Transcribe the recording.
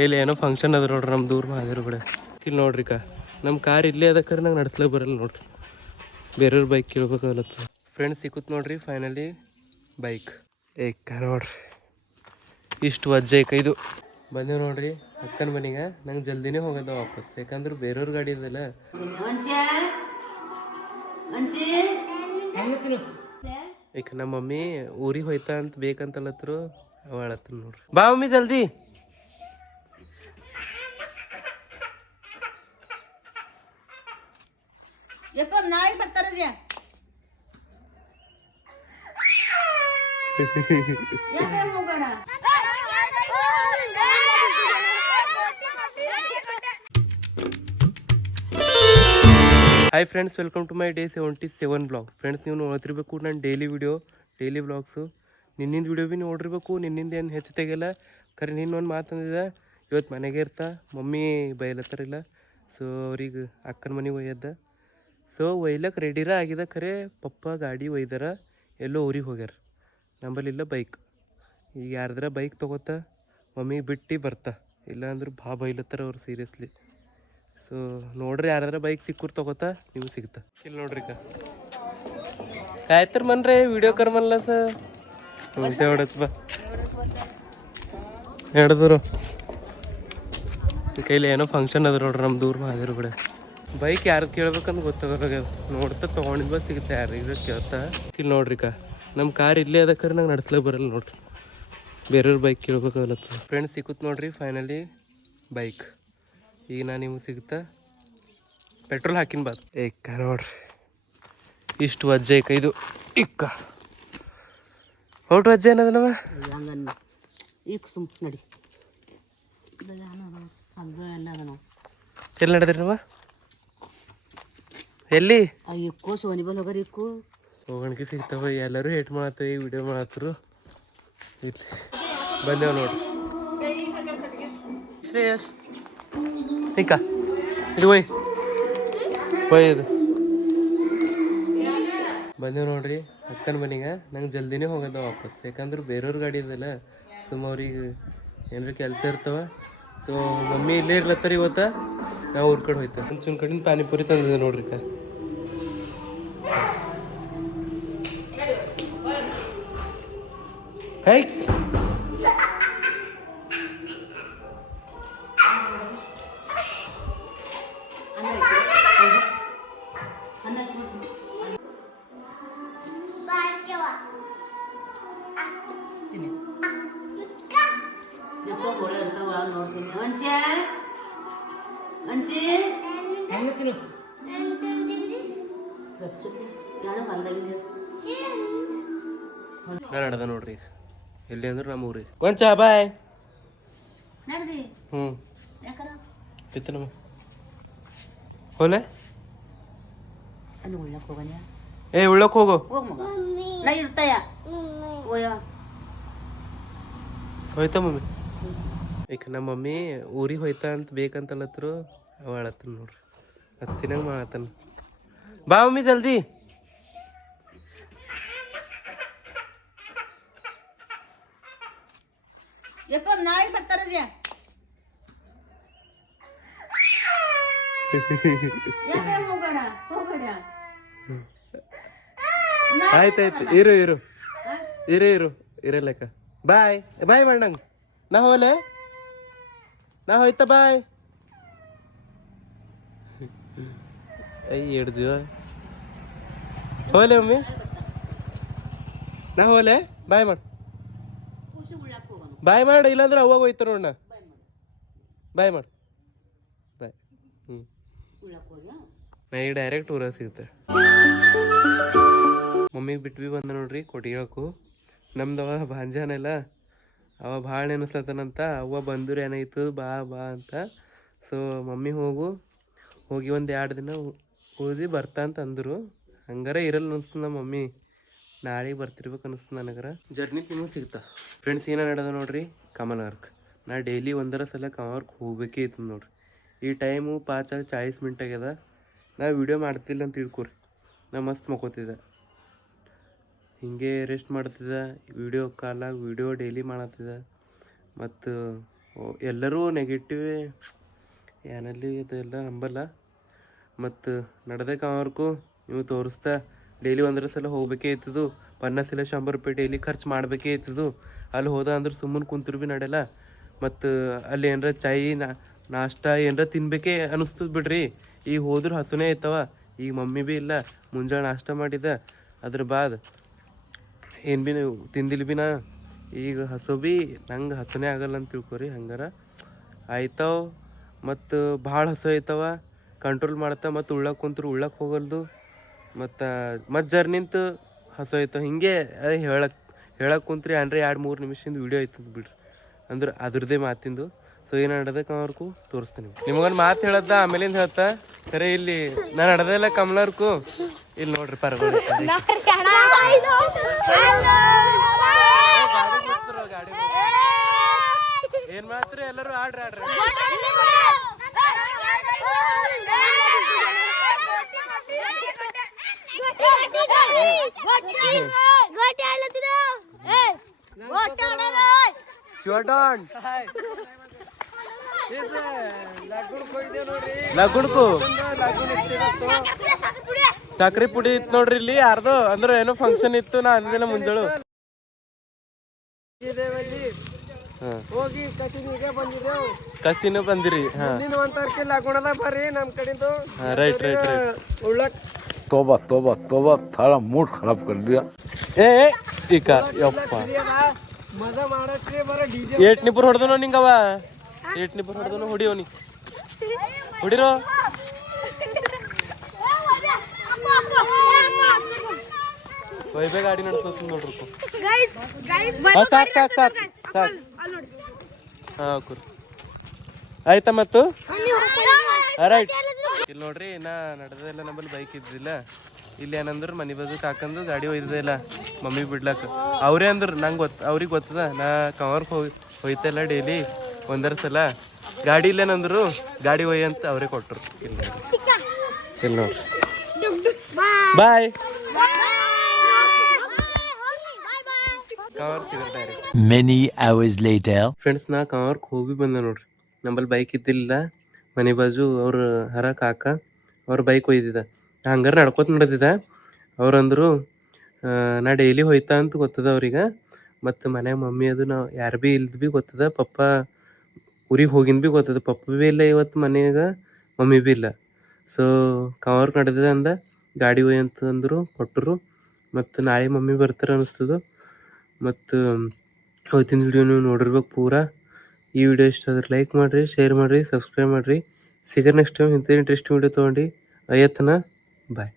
ಕೈಲಿ ಏನೋ ಫಂಕ್ಷನ್ ಅದ ನೋಡ್ರಿ ನಮ್ಮ ದೂರ ಮಾದೇವ್ರ ಕಡೆ ಇಲ್ಲಿ ನೋಡ್ರಿ ನಮ್ಮ ಕಾರ್ ಇಲ್ಲೇ ಅದಕ್ಕೆ ನಂಗೆ ನಡ್ಸ್ಲಿಕ್ಕೆ ಬರಲ್ಲ ನೋಡ್ರಿ, ಬೇರೆಯವ್ರ ಬೈಕ್ ಕೇಳ್ಬೇಕಾಗಲತ್ತ. ಫ್ರೆಂಡ್ಸ್ ಸಿಕ್ಕುತ್ ನೋಡ್ರಿ ಫೈನಲಿ ಬೈಕ್ ನೋಡ್ರಿ, ಇಷ್ಟು ವಜ್ಜೆ ಇದು ಬಂದೇವು ನೋಡ್ರಿ ಅಕ್ಕನ ಮನೆಗೆ. ನಂಗೆ ಜಲ್ದಿನೇ ಹೋಗೋದ ವಾಪಸ್, ಯಾಕಂದ್ರೆ ಬೇರೆಯವ್ರ ಗಾಡಿ ಇದಲ್ಲ. ಈಗ ನಮ್ಮ ಮಮ್ಮಿ ಊರಿಗೆ ಹೋಯ್ತಾ ಅಂತ ಬೇಕಂತಲತ್ರು, ಅವಳತ್ತ ನೋಡ್ರಿ. ಬಾ ಮಮ್ಮಿ ಜಲ್ದಿ. ನಾಯಿ ಬರ್ತಾರ hi friends, welcome to my day 77 blog. Friends, ನೀವು ನೋಡ್ತಿರ್ಬೇಕು ನಾನು ಡೈಲಿ ವ್ಲಾಗ್ಸು. ನಿನ್ನಿಂದ ವಿಡಿಯೋ ಭೀ ನೋಡಿರ್ಬೇಕು. ನಿನ್ನಿಂದ ಏನು ಹೆಚ್ಚು ತೆಗಿಲ್ಲ. ಖರೆ ನಿನ್ನೊಂದು ಮಾತಂದಿದೆ, ಇವತ್ತು ಮನೆಗೆ ಇರ್ತಾ ಮಮ್ಮಿ ಬೈಲತ್ತಾರಿಲ್ಲ. ಸೊ ಅವ್ರಿಗೆ ಅಕ್ಕನ ಮನೆಗೆ ಒಯ್ಯದ್ದ. ಸೊ ಒಯ್ಲಕ್ಕೆ ರೆಡಿರ ಆಗಿದೆ. ಖರೆ ಪಪ್ಪ ಗಾಡಿ ಒಯ್ದಾರ, ಎಲ್ಲೋ ಊರಿಗೆ ಹೋಗ್ಯಾರ. ನಂಬಲ್ಲಿಲ್ಲ ಬೈಕ್. ಈಗ ಯಾರ್ದಾರ ಬೈಕ್ ತೊಗೋತ ಮಮ್ಮಿ ಬಿಟ್ಟು ಬರ್ತಾ, ಇಲ್ಲ ಅಂದ್ರೆ ಬೈಲತ್ತಾರ ಅವ್ರು ಸೀರಿಯಸ್ಲಿ. ಸೊ ನೋಡ್ರಿ, ಯಾರಾದ್ರ ಬೈಕ್ ಸಿಕ್ಕೂರು ತಗೋತಾ, ನೀವು ಸಿಗ್ತಾ. ಇಲ್ಲಿ ನೋಡ್ರಿ ಕಾಯ್ತಾರ ಮನ್ರಿ ವಿಡಿಯೋ ಕರ್ಮಲ್ಲ ಸರ್. ಹೊಡಚ್ ಬಾ ಹಿಡ್ದರು ಕೈಲಿ ಏನೋ ಫಂಕ್ಷನ್ ಅದ ನೋಡ್ರಿ ನಮ್ಮ ದೂರ ಮಾದೇವ್ರ ಕಡೆ. ಬೈಕ್ ಯಾರು ಕೇಳ್ಬೇಕಂತ ಗೊತ್ತಾಗ ನೋಡ್ತಾ ತೊಗೊಂಡಿದ್ ಬಸ್ ಸಿಗುತ್ತೆ, ಯಾರಿಗೆ ಕೇಳ್ತಾ. ಇಲ್ಲಿ ನೋಡ್ರಿ ನಮ್ಮ ಕಾರ್ ಇಲ್ಲೇ ಅದಕ್ಕೆ ನಂಗೆ ನಡ್ಸ್ಲಿಕ್ಕೆ ಬರಲ್ಲ ನೋಡ್ರಿ, ಬೇರೆಯವ್ರ ಬೈಕ್ ಕೇಳ್ಬೇಕಾಗಲತ್ತ. ಫ್ರೆಂಡ್ಸ್ ಸಿಕ್ಕುತ್ ನೋಡ್ರಿ ಫೈನಲಿ ಬೈಕ್. ಈಗ ನಾನು ನಿಮ್ಗೆ ಸಿಗುತ್ತಾ ಪೆಟ್ರೋಲ್ ಹಾಕಿನ ಬಾದ್ ನೋಡ್ರಿ, ಇಷ್ಟು ವಜ್ಜೆ ಇದು ಔಟ್ ವಜ್ಜೆ ಏನದ ನಮ್ಮ ಈಗ ಸುಮ್ ನಡಿ ಎಲ್ಲಿ ನಡೆದ್ರಿ ನಮ್ಮ ಎಲ್ಲಿ ಇಕ್ಕು ಸೋನಿ ಬಲ್ ಹೋಗರಿ ಇಕ್ಕು ಹೋಗಣಿಕೆ ಸಿಗ್ತಾವ. ಎಲ್ಲರೂ ಹೇಟ್ ಮಾಡತ್ತೀವಿ, ವಿಡಿಯೋ ಮಾಡತ್ತರು. ಬಂದೇವು ನೋಡ್ರಿ ಶ್ರೇಯಸ್ ಈಗ ಇದು ಒಯ್ ಇದು ಬಂದೇವು ನೋಡ್ರಿ ಅಕ್ಕನ ಮನೆಗೆ. ನಂಗೆ ಜಲ್ದಿನೇ ಹೋಗೋದ ವಾಪಸ್, ಯಾಕಂದ್ರೆ ಬೇರೆಯವ್ರ ಗಾಡಿ ಇದಲ್ಲ. ಸುಮ್ಮ ಅವ್ರಿಗೆ ಏನಾರ ಕೆಲಸ ಇರ್ತಾವ. ಸೊ ಮಮ್ಮಿ ಇಲ್ಲೇ ಇರ್ಲತ್ತಾರ ಇವತ್ತು, ನಾವು ಊರ್ ಕಡೆ ಹೋಯ್ತು. ಮುಂಚಿನ ಕಡೆಯಿಂದ ಪಾನಿಪುರಿ ತಂದಿದೆ ನೋಡ್ರಿ ಹೈ ನಾನು ನಡ್ದ ನೋಡ್ರಿ. ಎಲ್ಲಿ ಅಂದ್ರೆ ನಮ್ಮ ಊರಿಗೆ ಕೊಂಚ ಬಾಯ್. ಇತ್ತು ನಮ್ಮ ಹೋಲೆ ಉಳ್ಳಕ್ ಹೋಗು ಹೋಯ್ತಾ ಮಮ್ಮಿ. ಈಗ ನಮ್ಮ ಮಮ್ಮಿ ಊರಿಗೆ ಹೋಯ್ತಾ ಅಂತ ಬೇಕಂತಲತ್ರು, ಅವಳತ್ತನ ನೋಡ್ರಿ. ಹತ್ತಿನಂಗೆ ಮಾಡತ್ತನ. ಬಾ ಮಮ್ಮಿ ಜಲ್ದಿ. ನಾಯಿ ಬರ್ತಾರ ಆಯ್ತಾಯ್ತು, ಇರಲ್ಲಕ್ಕ. ಬಾಯ್ ಮಾಡಂಗ ನಾ ಹೋಲೆ, ನಾ ಹೋಯ್ತಾ ಬಾಯ್. ಹಿಡ್ದು ಹೋಲೆ ಮಮ್ಮಿ, ನಾ ಹೋಲೆ. ಬಾಯ್ ಮಾಡ ಇಲ್ಲಾಂದ್ರೆ ಅವಾಗ ಹೋಯ್ತಾರ ನೋಡ. ಬಾಯ್ ಮಾಡ ಬಾಯ್. ನಾ ಈಗ ಡೈರೆಕ್ಟ್ ಊರಾಗ ಸಿಗುತ್ತೆ. ಮಮ್ಮಿಗೆ ಬಿಟ್ಟು ಬಂದ ನೋಡ್ರಿ ಕೊಟ್ಟಿಗೆಳಕು. ನಮ್ದವ ಭಾಂಜಾನೆಲ್ಲ ಅವ ಭಾಳ ನೆನೆಸ್ಲತ್ತನಂತ. ಅವ್ವ ಬಂದೂರು ಏನಾಯ್ತು ಬಾ ಅಂತ. ಸೊ ಮಮ್ಮಿ ಹೋಗಿ ಒಂದು 2 ದಿನ ಉಳಿದು ಬರ್ತಾ ಅಂತ ಅಂದರು. ಹಂಗಾರ ಇರಲ್ಲ ಅನಿಸ್ತದ ನಮ್ಮ ಮಮ್ಮಿ, ನಾಳೆಗೆ ಬರ್ತಿರ್ಬೇಕು ಅನಿಸ್ತದೆ ನನಗರ. ಜರ್ನಿ ನಿಮಗೆ ಸಿಗ್ತಾ. ಫ್ರೆಂಡ್ಸ್ ಏನೋ ನಡೆದ ನೋಡ್ರಿ ಕಮಲಾರ್ಕ್. ನಾ ಡೈಲಿ ಒಂದರ ಸಲ ಕಮಲಾರ್ಕ್ ಹೋಗ್ಬೇಕೇ ಇತ್ತು ನೋಡ್ರಿ. ಈ ಟೈಮು 5:40 ಆಗ್ಯದ. ನಾ ವಿಡಿಯೋ ಮಾಡ್ತಿಲ್ಲ ಅಂತ ತಿಳ್ಕೊರಿ. ನಾ ಮಸ್ತ್ ಮಕ್ಕೋತಿದ್ದೆ, ಹಿಂಗೆ ರೆಸ್ಟ್ ಮಾಡ್ತಿದ್ದೆ. ವಿಡಿಯೋ ಡೈಲಿ ಮಾಡತ್ತಿದ್ದೆ. ಮತ್ತು ಎಲ್ಲರೂ ನೆಗೆಟಿವ್ ಏನಲ್ಲಿ ಇದೆಲ್ಲ ನಂಬಲ್ಲ. ಮತ್ತು ನಡೆದಕ್ಕೆ ಅವ್ರಿಗೂ ನೀವು ತೋರಿಸ್ತಾ ಡೈಲಿ 100 ಸಲ ಹೋಗ್ಬೇಕೇ ಇರ್ತದು, 50 ಇಲ್ಲ 100 ರೂಪಾಯಿ ಡೈಲಿ ಖರ್ಚು ಮಾಡಬೇಕೇ ಇರ್ತದು. ಅಲ್ಲಿ ಹೋದ ಅಂದ್ರೆ ಸುಮ್ಮನೆ ಕುಂತರು ಭೀ ನಡೆಯಲ್ಲ. ಮತ್ತು ಅಲ್ಲಿ ಏನರ ಚಾಯ್ ನಾಷ್ಟ ಏನರ ತಿನ್ಬೇಕೇ ಅನಿಸ್ತದೆ ಬಿಡ್ರಿ. ಈಗ ಹೋದ್ರೆ ಹಸುನೇ ಐತವ. ಈಗ ಮಮ್ಮಿ ಭೀ ಇಲ್ಲ, ಮುಂಜಾನೆ ನಾಷ್ಟ ಮಾಡಿದ, ಅದ್ರ ಬಾದ್ ಏನು ಭೀ ನೀವು ತಿಂದಿಲ್ಲ ಭೀ ನಾ. ಈಗ ಹಸು ಭೀ ನಂಗೆ ಹಸುನೇ ಆಗಲ್ಲ ಅಂತ ತಿಳ್ಕೊರಿ. ಹಂಗಾರ ಆಯ್ತಾವ. ಮತ್ತು ಭಾಳ ಹಸು ಐತವ, ಕಂಟ್ರೋಲ್ ಮಾಡ್ತಾ ಮತ್ತು ಉಳ್ಳಕ್ಕೆ ಕುಂತ್ರು ಉಳ್ಳಕ್ಕೆ ಹೋಗಲ್ದು. ಮತ್ತು ಜರ್ ನಿಂತು ಹಸು ಐತವ. ಹಿಂಗೆ ಹೇಳಕ್ಕೆ ಕುಂತ್ರಿ ಅಂದ್ರೆ 2-3 ನಿಮಿಷದಿಂದ ವೀಡಿಯೋ ಐತದ ಬಿಡ್ರಿ. ಅಂದ್ರೆ ಅದ್ರದ್ದೇ ಮಾತಿಂದು. ಸೊ ಏನು ನಡೆದಕ್ಕೆ ಅವ್ರಿಗೂ ತೋರಿಸ್ತೀನಿ. ನಿಮಗೊಂದು ಮಾತು ಹೇಳದ್ದ ಆಮೇಲಿಂದ ಹೇಳ್ತಾ ಖರೆ. ಇಲ್ಲಿ ನಾನು ನಡೆದಲ್ಲ ಕಮಲರ್ಕು ಇಲ್ಲಿ ನೋಡ್ರಿ ಪರವಾಗಿ ಏನ್ ಮಾತ್ರಿ ಎಲ್ಲರೂ ಆಡ್ರಿ ಆಡ್ರಿ. ಲಗುಡ್ಕು ಸಕ್ರಿ ಪುಡಿ ಇತ್ತು ನೋಡ್ರಿ ಇಲ್ಲಿ ಯಾರ್ದು ಅಂದ್ರೆ ಏನೋ ಫಂಕ್ಷನ್ ಇತ್ತು. ನಾ ಅಂದಿಲ್ಲ ಮುಂಜಾಳು ಹೋಗಿ ಕಸಿನೂ ಬಂದಿರಿ. ಹಾ ಒಂದ್ ತಾರೀಕಿಲ್ಲ ಹಾಕೋಣದ ಬರ್ರಿ ನಮ್ ಕಡೆದು. Right right right. ಉಳ್ಳಕ್ तोबा तोबा तोबा थारा मूड खराब कर दिया. ಈಗ ಯಪ್ಪ ಮಜಾ ಮಾಡಕ್ರಿ ಬರ ಡಿಜೆ ಏಟ್ ನಿಪುರ್ ಹೊಡೆದನು ನಿಂಗವ. ಏಟ್ ನಿಪುರ್ ಹೊಡೆದನು ಹೊಡಿಯೋನಿ ಹೊಡಿರೋ. ವೈಬೆ ಗಾಡಿ ನಡ್ಸೋದು ನೋಡ್ರಿ. ಸಾಕು ಸಾಕು ಸಾಕು ಸಾಕು. ಹಾಂ ಕುರಿ ಆಯ್ತಾ. ಮತ್ತು ರೈಟ್ ಇಲ್ಲಿ ನೋಡ್ರಿ ನಾ ನಡೆದೆಲ್ಲ ನಮ್ಮಲ್ಲಿ ಬೈಕ್ ಇದ್ದಿಲ್ಲ. ಇಲ್ಲಿ ಏನಂದ್ರೆ ಮನೆ ಬಾಜು ಕಾಕಂದು ಗಾಡಿ ಒಯ್ದಿಲ್ಲ ಮಮ್ಮಿ ಬಿಡ್ಲಕ್ಕ. ಅವರೇ ಅಂದ್ರು ನಂಗೆ ಅವ್ರಿಗೆ ಗೊತ್ತದ ನಾ ಕವರ್ಗೆ ಹೋಯ್ತಲ್ಲ ಡೈಲಿ 100 ಸಲ. ಗಾಡಿ ಇಲ್ಲೇನಂದ್ರು ಗಾಡಿ ಒಯ್ಯ ಅಂತ ಅವರೇ ಕೊಟ್ಟರು. ಇಲ್ಲಿ ನೋಡ್ರಿ ಬಾಯ್. ಕವರ್ ಸಿಗುತ್ತೆ direct. Many hours later. Friends ನಾ ಕವರ್ಗೆ ಹೋಗಿ ಬಂದೆ ನೋಡ್ರಿ. ನಮ್ಮಲ್ಲಿ ಬೈಕ್ ಇದ್ದಿಲ್ಲ. ಮನೆ ಬಾಜು ಅವ್ರ ಹರ ಕಾಕ ಅವ್ರ ಬೈಕ್ ಒಯ್ದಿದ್ದ. ಹಂಗಾರೆ ನಡ್ಕೋತ ನಡೆದಿದ್ದ. ಅವ್ರಂದ್ರು ನಾ ಡೈಲಿ ಹೋಯ್ತಾ ಅಂತ ಗೊತ್ತದ ಅವ್ರಿಗೆ. ಮತ್ತು ಮನ್ಯಾಗ ಮಮ್ಮಿ ಅದು ನಾವು ಯಾರು ಭೀ ಇಲ್ದು ಭೀ ಗೊತ್ತದ. ಪಪ್ಪ ಊರಿಗೆ ಹೋಗಿನ ಭೀ ಗೊತ್ತದ. ಪಪ್ಪ ಭೀ ಇಲ್ಲ ಇವತ್ತು ಮನೆಯಾಗ, ಮಮ್ಮಿ ಭೀ ಇಲ್ಲ. ಸೊ ಕವರ್ಗೆ ನಡೆದಿದೆ ಅಂದ ಗಾಡಿ ಒಯ್ಯ ಅಂತಂದರು ಕೊಟ್ಟರು. ಮತ್ತು ನಾಳೆ ಮಮ್ಮಿ ಬರ್ತಾರೆ ಅನ್ನಿಸ್ತದೆ. ಮತ್ತು ಇವತ್ತಿನ ವಿಡಿಯೋ ನೀವು ನೋಡಿರ್ಬೇಕು ಪೂರ. ಈ ವಿಡಿಯೋ ಇಷ್ಟ ಆದ್ರೆ ಲೈಕ್ ಮಾಡಿರಿ, ಶೇರ್ ಮಾಡಿರಿ, ಸಬ್ಸ್ಕ್ರೈಬ್ ಮಾಡಿರಿ. ಸಿಗರ್ ನೆಕ್ಸ್ಟ್ ಟೈಮ್ ಇಂಥ ಇಂಟ್ರೆಸ್ಟಿಂಗ್ ವಿಡಿಯೋ ತೊಗೊಂಡು ಅಯ್ಯತ್ತನ ಬಾಯ್.